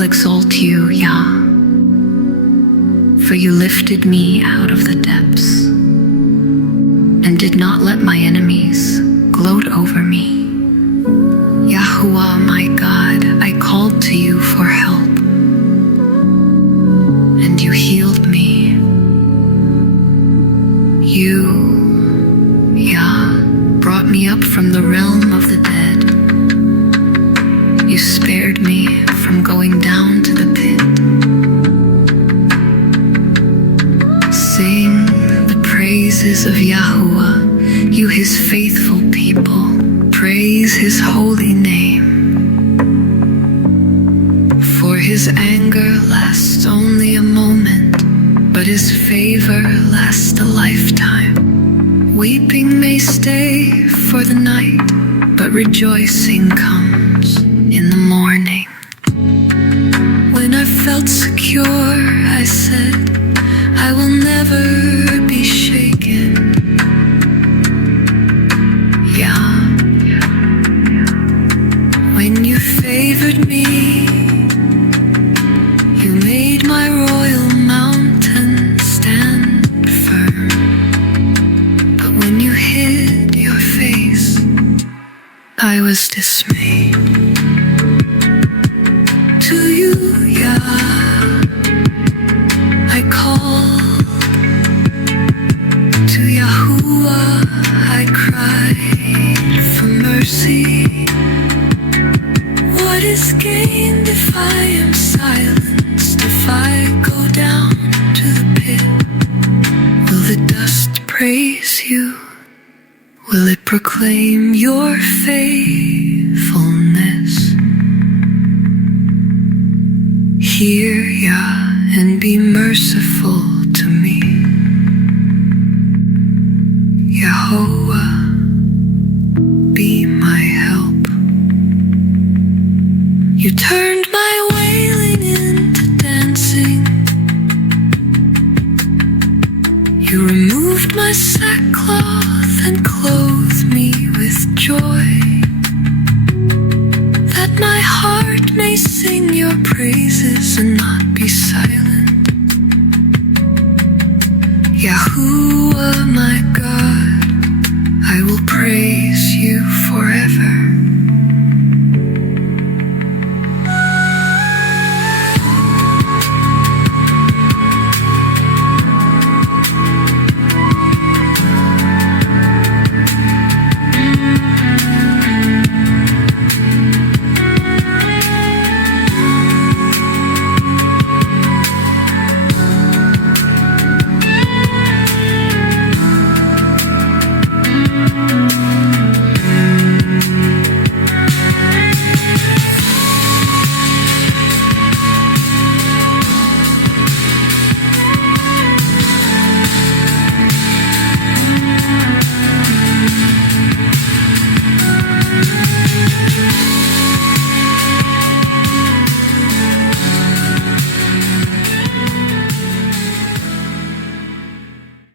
will exalt you, Yah, for you lifted me out of the depths and did not let my enemies gloat over me. Yahuwah, my God, I called to you for help, and you healed me. You, Yah, brought me up from the realm of the dead. You spared me from going down to the pit. Sing the praises of Yahuwah, you his faithful people. Praise his holy name. For his anger lasts only a moment, but his favor lasts a lifetime. Weeping may stay for the night, but rejoicing comes in the morning. When I felt secure, I said, I will never be shaken. Yeah. When you favored me, you made my royal mountain stand firm. But when you hid your face, I was dismayed. To you, Yah, I called. To Yahuwah, I cried for mercy. What is gained if I am silenced? If I go down to the pit, will the dust praise you? Will it proclaim your faithfulness? Hear, Yah, and be merciful to me. Yahuwah, be my help. You turned my wailing into dancing. You removed my sackcloth and clothed me with joy, that my heart may sing your praises and not be silent. Yahuwah, my God, I will praise you forever.